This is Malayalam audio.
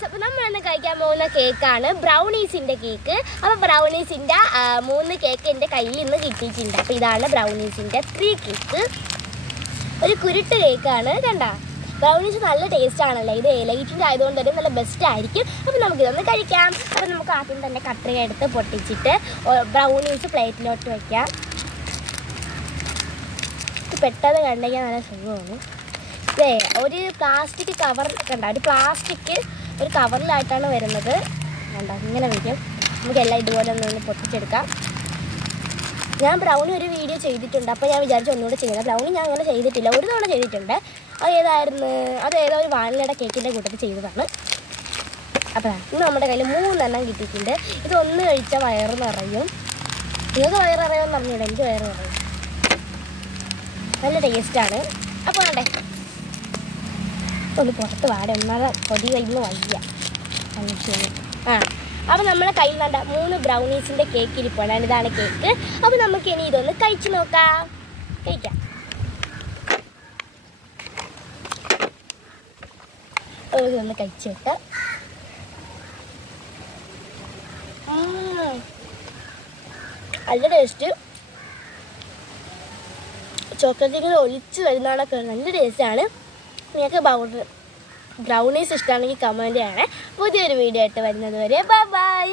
ഗൈസ്, അപ്പോൾ നമ്മൾ ഇന്ന് കഴിക്കാൻ പോകുന്ന കേക്കാണ് ബ്രൗണീസിൻ്റെ കേക്ക്. അപ്പോൾ ബ്രൗണീസിൻ്റെ 3 കേക്ക് എൻ്റെ കയ്യിൽ നിന്ന് കിട്ടിയിട്ടുണ്ട്. അപ്പോൾ ഇതാണ് ബ്രൗണീസിൻ്റെ 3 കേക്ക്. ഒരു കുരുട്ട് കേക്കാണ്. കണ്ട, ബ്രൗണീസ് നല്ല ടേസ്റ്റ് ആണല്ലോ. ഇത് എലൈറ്റിൻ്റെ ആയതുകൊണ്ട് തന്നെ നല്ല ബെസ്റ്റ് ആയിരിക്കും. അപ്പോൾ നമുക്കിതൊന്ന് കഴിക്കാം. അപ്പോൾ നമുക്ക് ആദ്യം തന്നെ കത്രിക എടുത്ത് പൊട്ടിച്ചിട്ട് ബ്രൗണീസ് പ്ലേറ്റിലോട്ട് വയ്ക്കാം. പെട്ടെന്ന് കണ്ടുകഴിഞ്ഞാൽ നല്ല സുഖമാണ്. ഇതേ ഒരു പ്ലാസ്റ്റിക് കവർ കണ്ട, ഒരു കവറിലായിട്ടാണ് വരുന്നത്. കണ്ട, ഇങ്ങനെ വയ്ക്കും. നമുക്കെല്ലാം ഇതുപോലെ ഒന്ന് പൊട്ടിച്ചെടുക്കാം. ഞാൻ ബ്രൗണി ഒരു വീഡിയോ ചെയ്തിട്ടുണ്ട്. അപ്പോൾ ഞാൻ വിചാരിച്ചു ഒന്നുകൂടെ ചെയ്യുന്നത്. ബ്രൗണി ഞാൻ അങ്ങനെ ചെയ്തിട്ടില്ല, ഒരു തവണ ചെയ്തിട്ടുണ്ട്. അതേതോ ഒരു വാനിലയുടെ കേക്കിൻ്റെ കൂട്ടത്തിൽ ചെയ്തതാണ്. അപ്പോൾ ഇന്ന് നമ്മുടെ കയ്യിൽ 3 എണ്ണം കിട്ടിയിട്ടുണ്ട്. ഇതൊന്ന് കഴിച്ചാൽ വയറ് നിറയും. നിങ്ങൾക്ക് വയറ് നിറയുമെന്ന് പറഞ്ഞില്ല, എനിക്ക് വയറ് നിറയും. നല്ല ടേസ്റ്റാണ്. അപ്പോൾ വേണ്ടേ ഒന്ന് പുറത്ത് വാടെ ഒന്നാതെ പൊടി കയ്യിൽ വയ്യ. അപ്പോൾ നമ്മളെ കയ്യിൽ വേണ്ട 3 ബ്രൗണീസിൻ്റെ കേക്ക് ഇരിപ്പാണ്. ഇതാണ് കേക്ക്. അപ്പോൾ നമുക്ക് ഇനി ഇതൊന്ന് കഴിച്ച് നോക്കാം. കഴിക്കാം. ഇതൊന്ന് കഴിച്ചിട്ട് നല്ല ടേസ്റ്റ്. ചോക്ലേറ്റിങ്ങനെ ഒലിച്ച് വരുന്നതൊക്കെ നല്ല ടേസ്റ്റാണ്. നിങ്ങൾക്ക് ബ്രൗണീസ് ഇഷ്ടമാണെങ്കിൽ കമൻറ്റ് ചെയ്യണേ. പുതിയൊരു വീഡിയോ ആയിട്ട് വരുന്നത് വരെ ബൈ ബൈ.